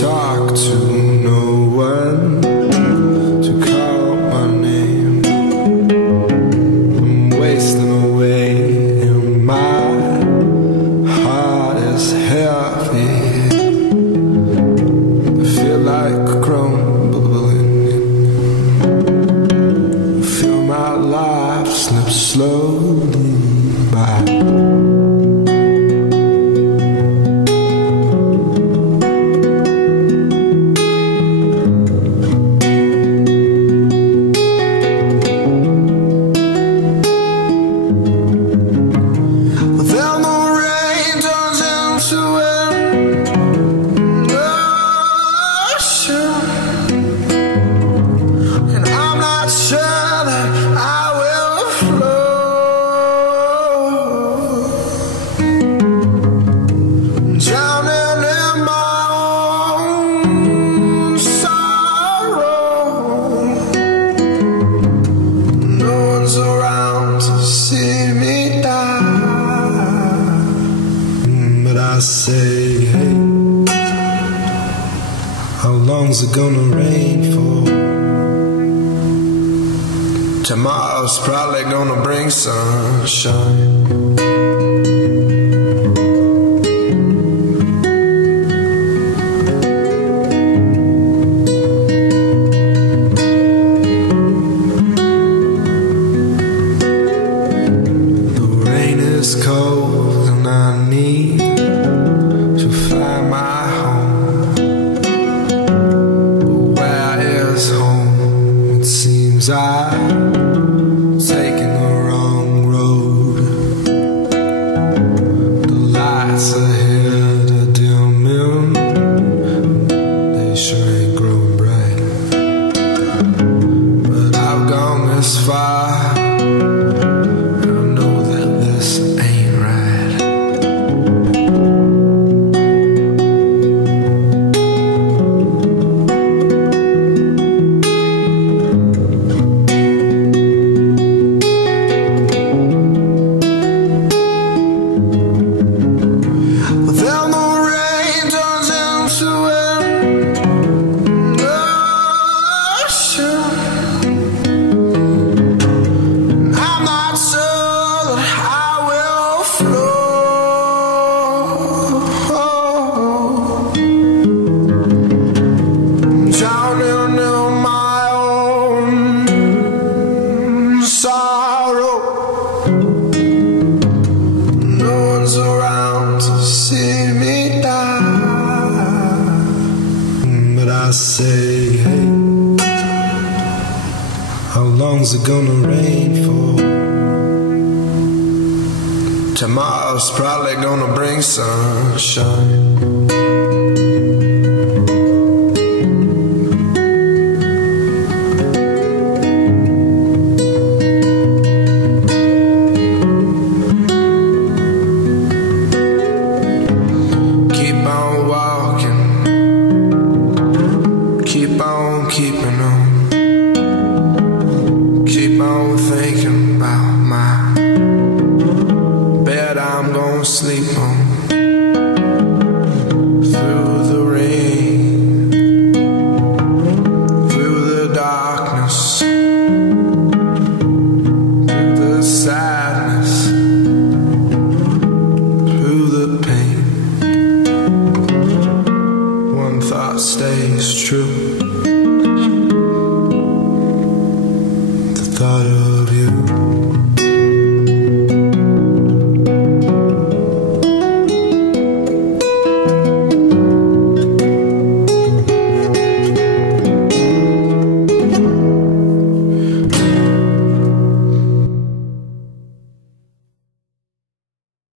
Talk to no one to call my name. I'm wasting away and my heart is heavy. I feel like crumbling. I feel my life slip slowly by. I say, hey, how long's it gonna rain for? Tomorrow's probably gonna bring sunshine. The rain is cold and I need to find my home. But where is home? It seems I've taken the wrong road. The lights ahead are dimming, they sure ain't growing bright. But I've gone this far, I say, hey, how long's it gonna rain for? Tomorrow's probably gonna bring sunshine. Keep on walking, keep on keeping on, keep on thinking about my bed I'm gonna sleep on. Through the rain, through the darkness, through the sadness, through the pain, one thought stays true. The thought of you.